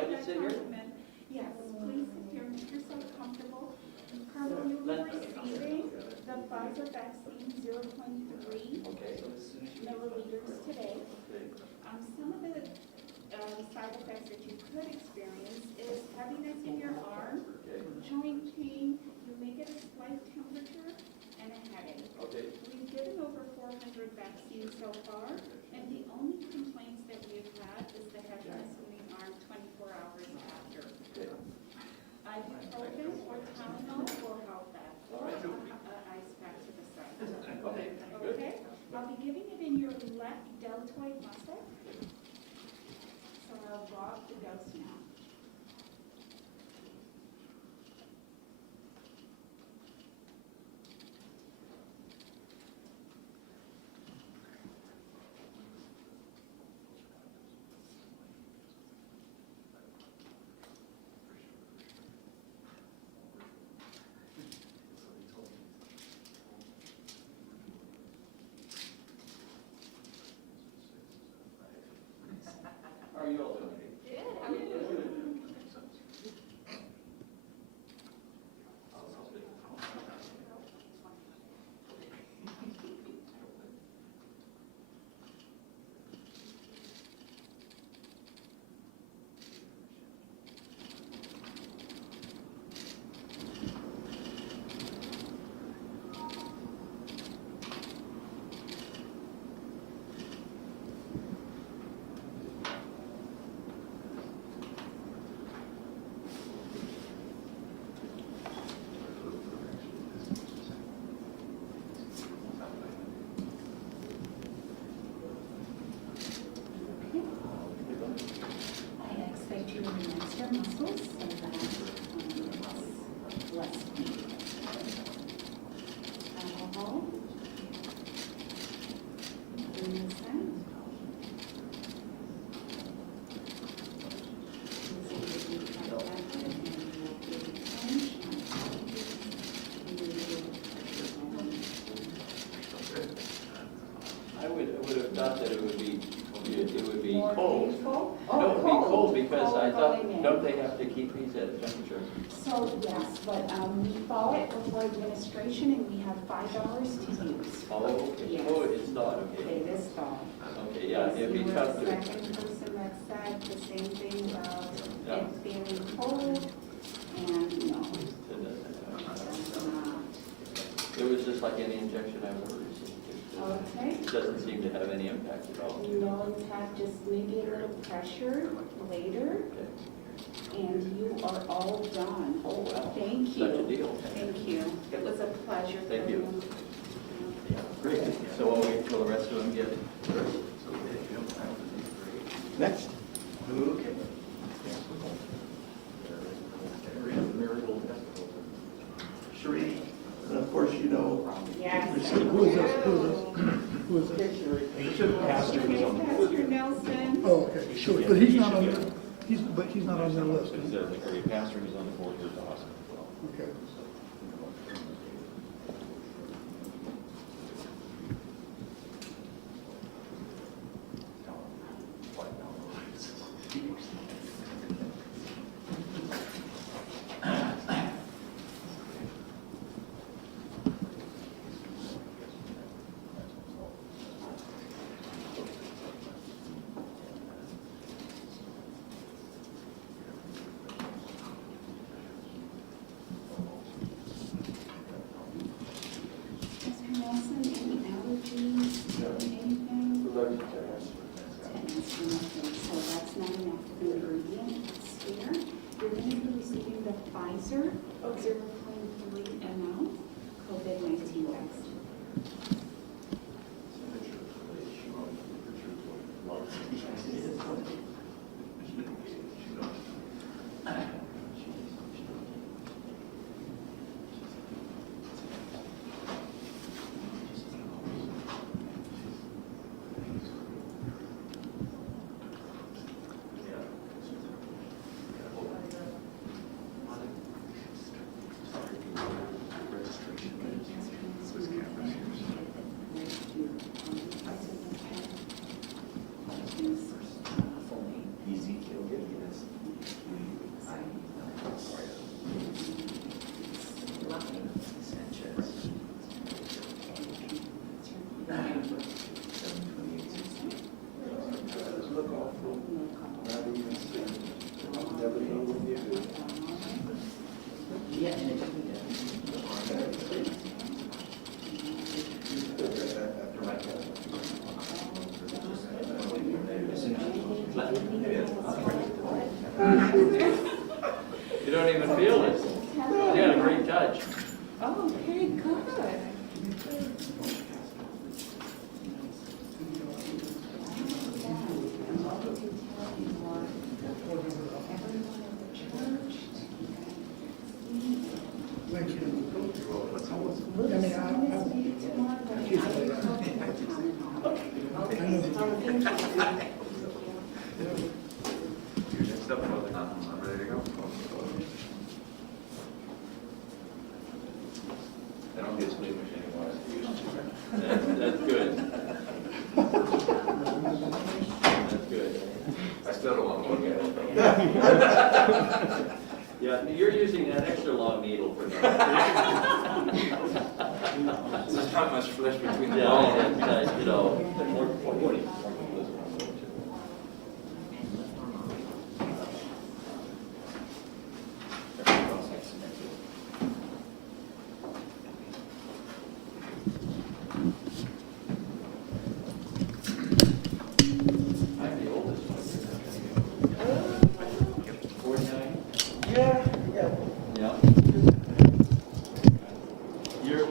I just sit here? Yes, please sit here, make yourself comfortable. Cardinal, you'll be receiving the Pfizer vaccine 0.3 milliliters today. Some of the side effects that you could experience is heaviness in your arm, joint pain, you may get a slight temperature, and a headache. Okay. We've given over 400 vaccines so far, and the only complaints that we've had is the heaviness in the arm 24 hours after. Okay. Ibuprofen or Tylenol will help that, or ice pack to the side. Okay, good. Okay? I'll be giving it in your left deltoid muscle. So I'll log the dose now. How are you all doing? Good, how are you? I expect you to relax your muscles so that it's less pain. Alcohol. Bring this down. I would have thought that it would be More cold. painful? No, it'd be cold because I thought, going in. don't they have to keep these at temperature? So, yes, but we thaw it before administration and we have $5 to use. Oh, okay. Yes. Oh, it's not, okay. It is thawed. Okay, yeah, it'd be You were tough the to. second person that said the same thing about Yeah. it feeling cold, and no, it's not. It was just like any injection I've ever received. Okay. It doesn't seem to have any impact at all. No impact, just maybe a little pressure later, Okay. and you are all done. Oh, well. Thank you. Such a deal. Thank you. It was a pleasure. Thank you. Cardinal. Yeah, great. So I'll wait till the rest of them get. Next. Okay. Sheree, and of course, you know. Yes. Who is this? Who is this? Who is this? Pastor is on the board Pastor here. Nelson. Oh, okay, sure, but he's not on, but he's not on their list. He's a pastor, he's on the board here at the hospital. Okay. Mr. Nelson, any allergies, anything? So that's not an active ingredient, it's here. You're going to be receiving the Pfizer 0.3 ml COVID-19 vaccine. even feel it. You got a great touch. Oh, very good. Your next up, brother. I'm ready to go. I don't get squeamish anymore. That's good. That's good. I still don't want to look at it. Yeah, you're using that extra long needle for that. There's not much flesh between the Yeah, bones. and, you know, I'm the oldest one. 49? Yeah. Yeah. You're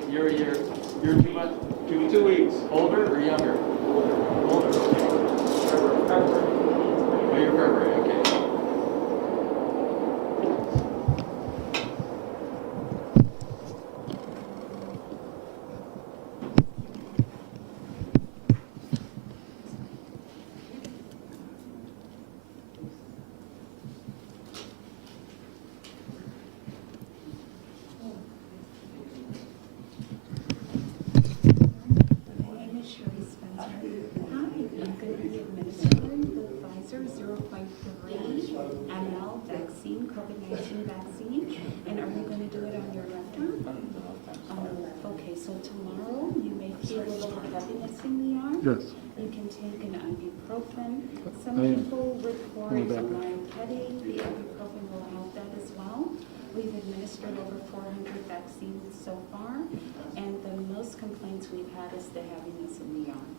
2 weeks older or younger? Older. Okay. Oh, you're February, okay. My name is Sherry Spencer. Hi, I'm going to be administering the Pfizer 0.3 ml vaccine, COVID-19 vaccine. And are you going to do it on your left arm? Okay, so tomorrow you may feel a little heaviness in the arm. Yes. You can take an ibuprofen. Some I am. people report I'm a back. mild headache. The ibuprofen will help that as well. We've administered over 400 vaccines so far, and the most complaints we've had is the heaviness in the arm.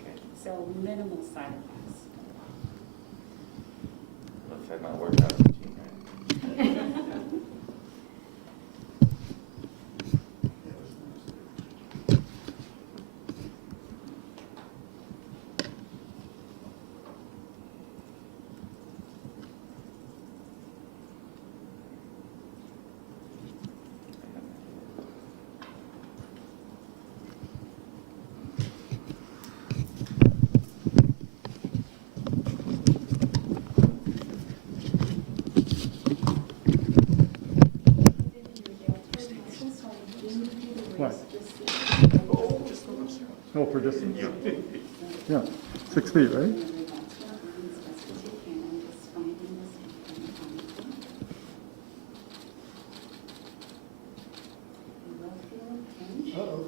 Okay. So minimal side effects. Looks like my workout routine, right? What? Oh, for distance? Yeah, 6 feet, right? Uh-oh.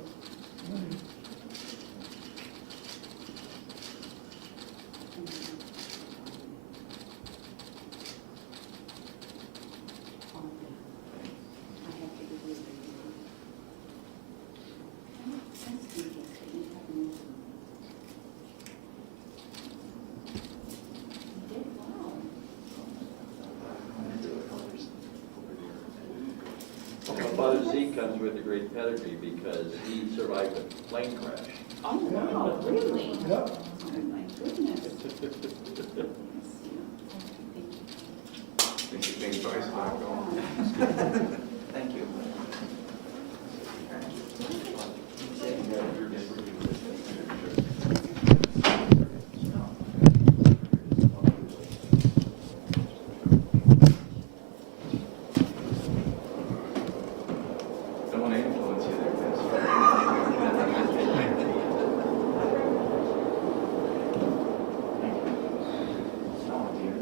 My father Zeke comes with a great pedigree because he survived a plane crash. Oh, wow, really? Yep. Oh, my goodness. Think you think twice about going. Thank you. Don't want to influence you there, Vince. Oh, dear.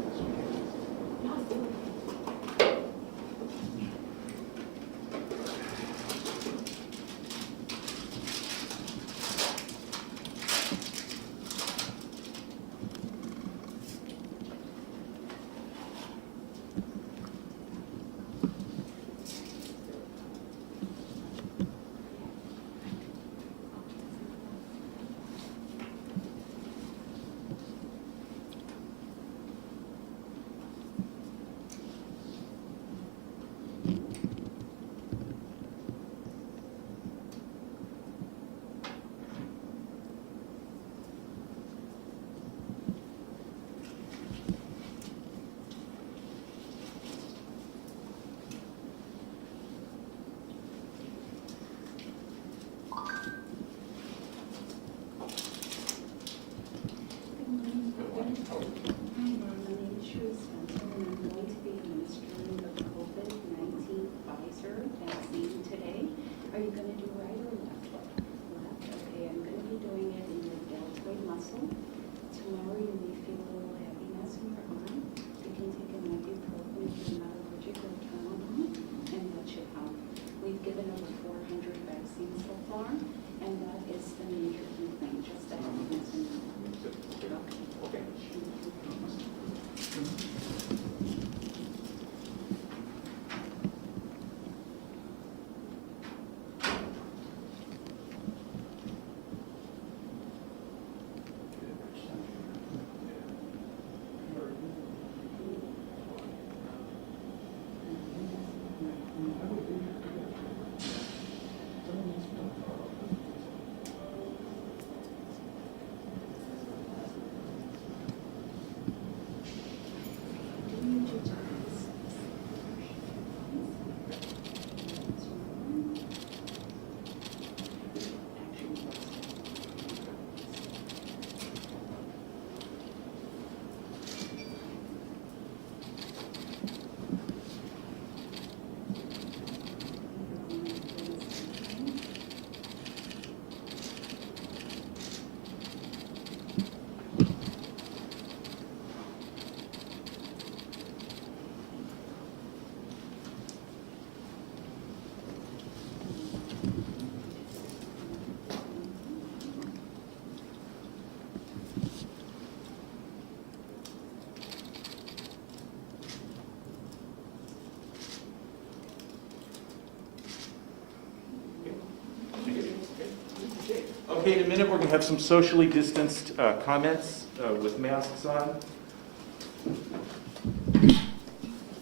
Okay, in a minute, we're going to have some socially distanced comments with masks on.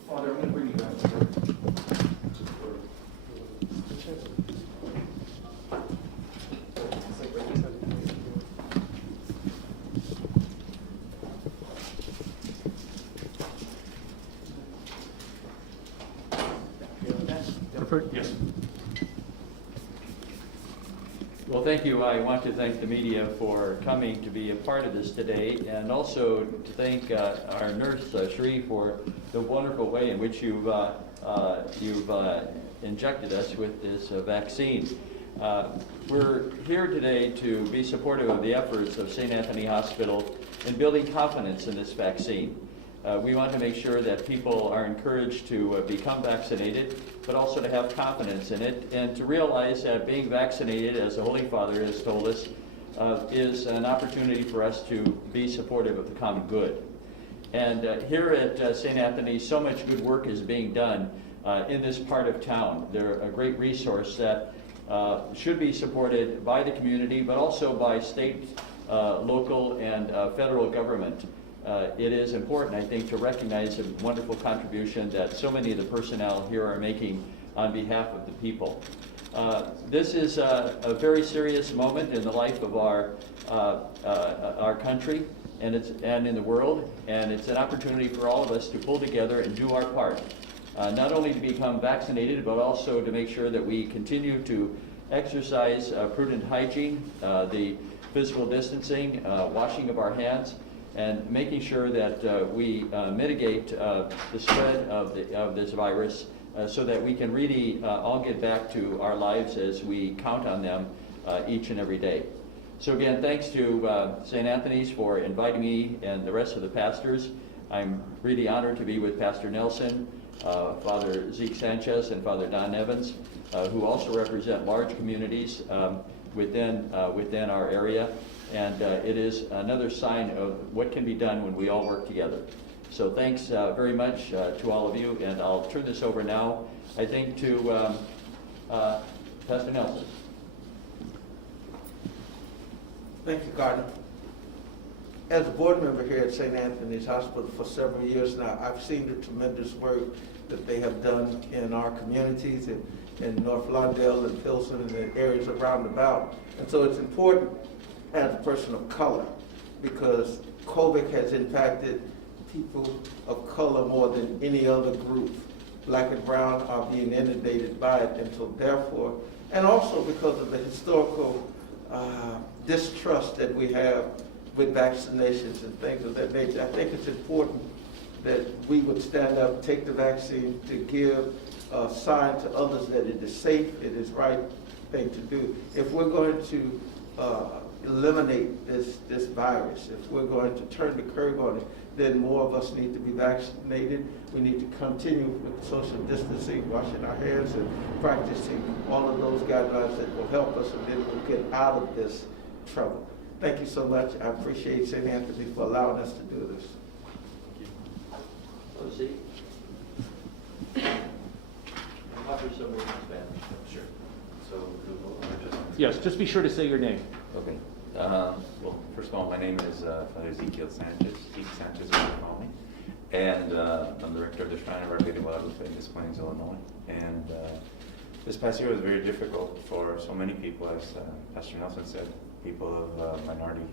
Father, I'm going to bring you back. Perfect. Yes. Well, thank you. I want to thank the media for coming to be a part of this today, and also to thank our nurse, Cherie, for the wonderful way in which you've injected us with this vaccine. We're here today to be supportive of the efforts of St. Anthony Hospital in building confidence in this vaccine. We want to make sure that people are encouraged to become vaccinated, but also to have confidence in it, and to realize that being vaccinated, as the Holy Father has told us, is an opportunity for us to be supportive of the common good. And here at St. Anthony, so much good work is being done in this part of town. They're a great resource that should be supported by the community, but also by state, local, and federal government. It is important, I think, to recognize the wonderful contribution that so many of the personnel here are making on behalf of the people. This is a very serious moment in the life of our country and in the world, and it's an opportunity for all of us to pull together and do our part. Not only to become vaccinated, but also to make sure that we continue to exercise prudent hygiene, the physical distancing, washing of our hands, and making sure that we mitigate the spread of this virus so that we can really all get back to our lives as we count on them each and every day. So again, thanks to St. Anthony's for inviting me and the rest of the pastors. I'm really honored to be with Pastor Nelson, Father Zeke Sanchez, and Father Don Evans, who also represent large communities within our area. And it is another sign of what can be done when we all work together. So thanks very much to all of you, and I'll turn this over now, I think, to Pastor Nelson. Thank you, Cardinal. As a board member here at St. Anthony's Hospital for several years now, I've seen the tremendous work that they have done in our communities in North Lawndale and Pilsen and the areas around about. And so it's important as a person of color, because COVID has impacted people of color more than any other group. Black and brown are being inundated by it, and so therefore, and also because of the historical distrust that we have with vaccinations and things of that nature, I think it's important that we would stand up, take the vaccine to give a sign to others that it is safe, it is right thing to do. If we're going to eliminate this virus, if we're going to turn the curve on it, then more of us need to be vaccinated. We need to continue with social distancing, washing our hands, and practicing all of those guidelines that will help us, and then we'll get out of this trouble. Thank you so much. I appreciate St. Anthony for allowing us to do this. Lucy? Offer some words in Spanish. Sure. So, Yes, just be sure to say your name. okay. Well, first of all, my name is Father Ezekiel Sanchez. Zeke Sanchez, as you call me. And I'm the rector of the Shrine of Our Lady of Guadalupe in Des Plaines, Illinois. And this past year was very difficult for so many people, as Pastor Nelson said. People of minority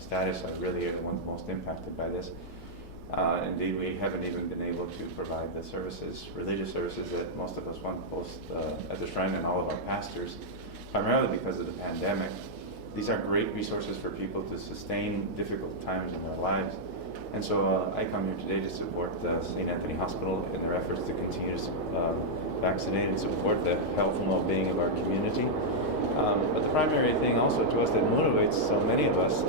status are really the ones most impacted by this. Indeed, we haven't even been able to provide the services, religious services that most of us want post at the Shrine, and all of our pastors, primarily because of the pandemic. These are great resources for people to sustain difficult times in their lives. And so I come here today to support St. Anthony Hospital in their efforts to continue to vaccinate and support the health and well-being of our community. But the primary thing also to us that motivates so many of us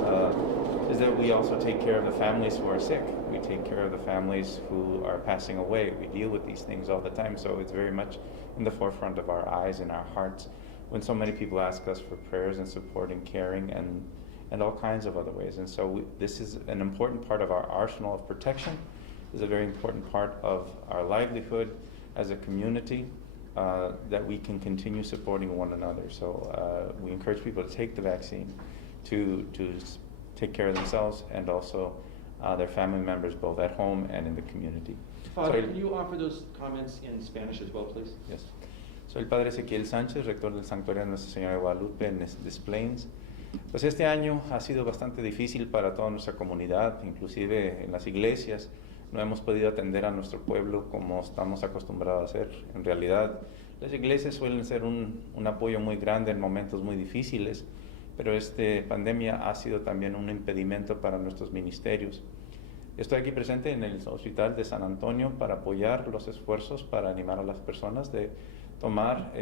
is that we also take care of the families who are sick. We take care of the families who are passing away. We deal with these things all the time, so it's very much in the forefront of our eyes and our hearts when so many people ask us for prayers and support and caring and all kinds of other ways. And so this is an important part of our arsenal of protection. It's a very important part of our livelihood as a community. that we can continue supporting one another. So we encourage people to take the vaccine, to take care of themselves and also their family members, both at home and in the community. Father, can you offer those comments in Spanish as well, please? Yes. Soy el padre Ezequiel Sánchez, rector del Santuario de Nuestra Señora de Guadalupe en Des Plaines. Pues este año ha sido bastante difícil para toda nuestra comunidad, inclusive en las iglesias. No hemos podido atender a nuestro pueblo como estamos acostumbrados a hacer. En realidad, las iglesias suelen ser un apoyo muy grande en momentos muy difíciles, pero esta pandemia ha sido también un impedimento para nuestros ministerios. Estoy aquí presente en el Hospital de San Antonio para apoyar los esfuerzos para animar a las personas de tomar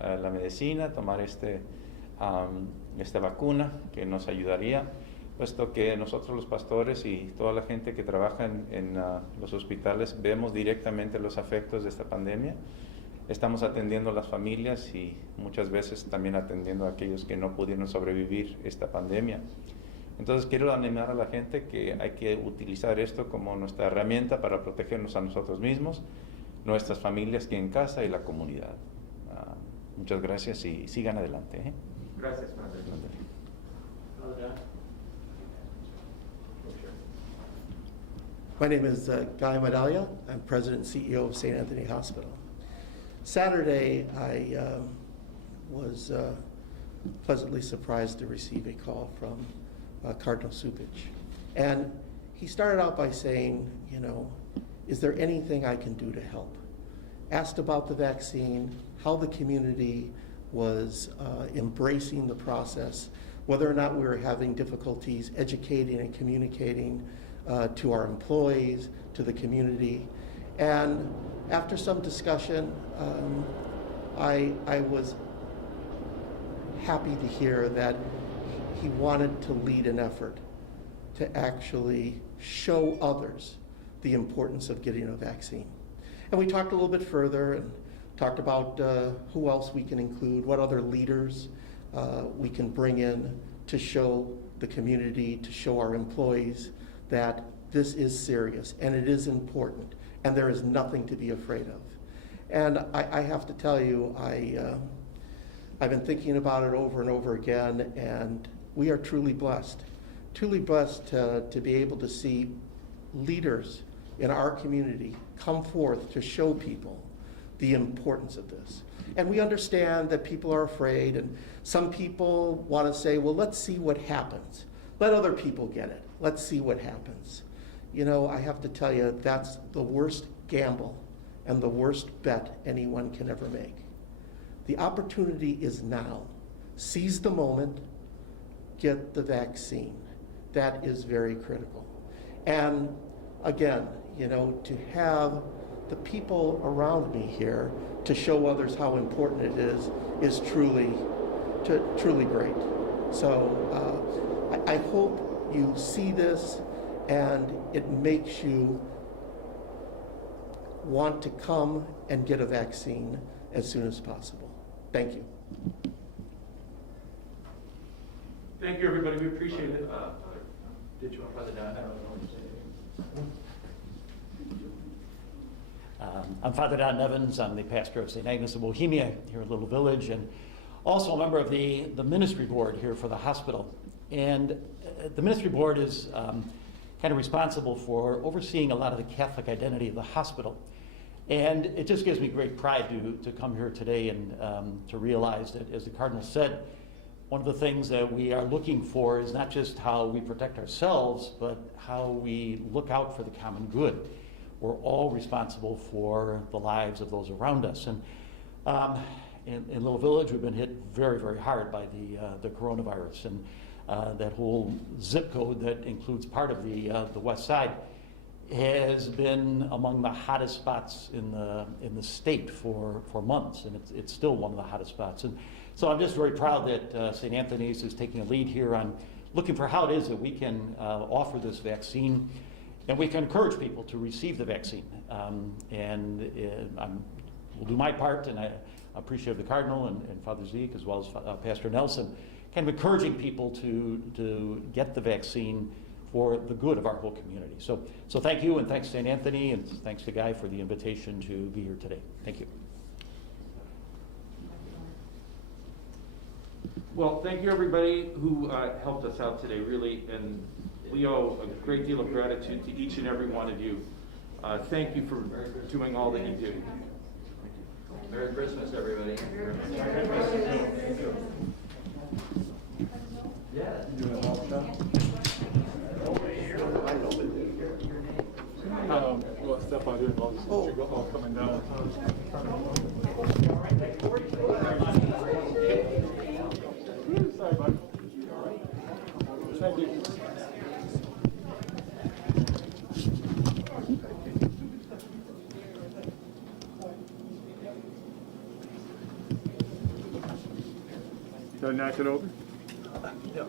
la medicina, tomar esta vacuna que nos ayudaría, puesto que nosotros los pastores y toda la gente que trabaja en los hospitales vemos directamente los efectos de esta pandemia. Estamos atendiendo a las familias y muchas veces también atendiendo a aquellos que no pudieron sobrevivir esta pandemia. Entonces quiero animar a la gente que hay que utilizar esto como nuestra herramienta para protegernos a nosotros mismos, nuestras familias aquí en casa y la comunidad. Muchas gracias y sigan adelante. Gracias, Padre. My name is Guy Medaglia. I'm President and CEO of St. Anthony Hospital. Saturday, I was pleasantly surprised to receive a call from Cardinal Cupich. And he started out by saying, you know, is there anything I can do to help? Asked about the vaccine, how the community was embracing the process, whether or not we were having difficulties educating and communicating to our employees, to the community. And after some discussion, I was happy to hear that he wanted to lead an effort to actually show others the importance of getting a vaccine. And we talked a little bit further and talked about who else we can include, what other leaders we can bring in to show the community, to show our employees that this is serious and it is important and there is nothing to be afraid of. And I have to tell you, I've been thinking about it over and over again, and we are truly blessed to be able to see leaders in our community come forth to show people the importance of this. And we understand that people are afraid, and some people want to say, well, let's see what happens. Let other people get it. Let's see what happens. You know, I have to tell you, that's the worst gamble and the worst bet anyone can ever make. The opportunity is now. Seize the moment, get the vaccine. That is very critical. And again, you know, to have the people around me here to show others how important it is truly great. So I hope you see this and it makes you want to come and get a vaccine as soon as possible. Thank you. Thank you, everybody. We appreciate it. Did you want Father Don? I'm Father Don Nevins. I'm the pastor of St. Agnes of Bohemia here in Little Village, and also a member of the ministry board here for the hospital. And the ministry board is kind of responsible for overseeing a lot of the Catholic identity of the hospital. And it just gives me great pride to come here today and to realize that, as the Cardinal said, one of the things that we are looking for is not just how we protect ourselves, but how we look out for the common good. We're all responsible for the lives of those around us. And in Little Village, we've been hit very, very hard by the coronavirus. And that whole zip code that includes part of the west side has been among the hottest spots in the state for months, and it's still one of the hottest spots. And so I'm just very proud that St. Anthony's is taking a lead here on looking for how it is that we can offer this vaccine, and we can encourage people to receive the vaccine. We'll do my part, and I appreciate the Cardinal and Father Zeke, as well as Pastor Nelson, kind of encouraging people to get the vaccine for the good of our whole community. So thank you, and thanks St. Anthony, and thanks to Guy for the invitation to be here today. Thank you. Well, thank you, everybody who helped us out today, really, and we owe a great deal of gratitude to each and every one of you. Thank you for doing all that you do. Merry Christmas, everybody. Yeah. We'll step out here and all coming down. Sorry, bud. Thank you. Did I knock it over? Yeah.